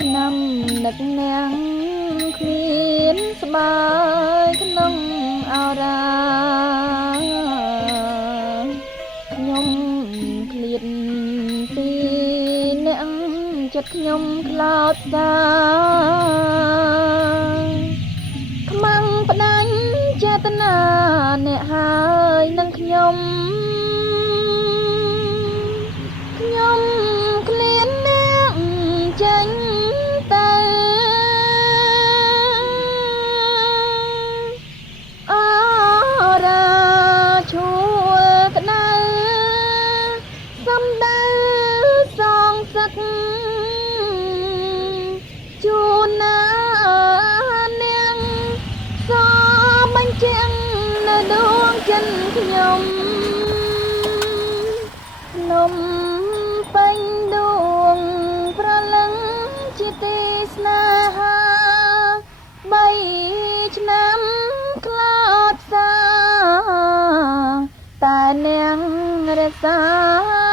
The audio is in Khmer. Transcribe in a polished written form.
ឆ្នាំនឹកនាងគ្មានស្បើយក្នុងអរាខ្ញុំឃ្លាតពីអ្នកចិត្តខ្ញុំខ្លោចសាខ្មាំងផ្ដាច់ចេតនាអ្នកហើយនឹងខ្ញុំឃ្លានអ្នកចេញទៅអរាឈួលក្តៅសំដៅសងសឹកជូនណានាងសបញ្ជាក់នៅដួងចិត្តខ្ញុំលំពេញដួងប្រលឹងជាទីស្នេហា3ឆ្នាំខ្លោចសាតែនាងរក្សា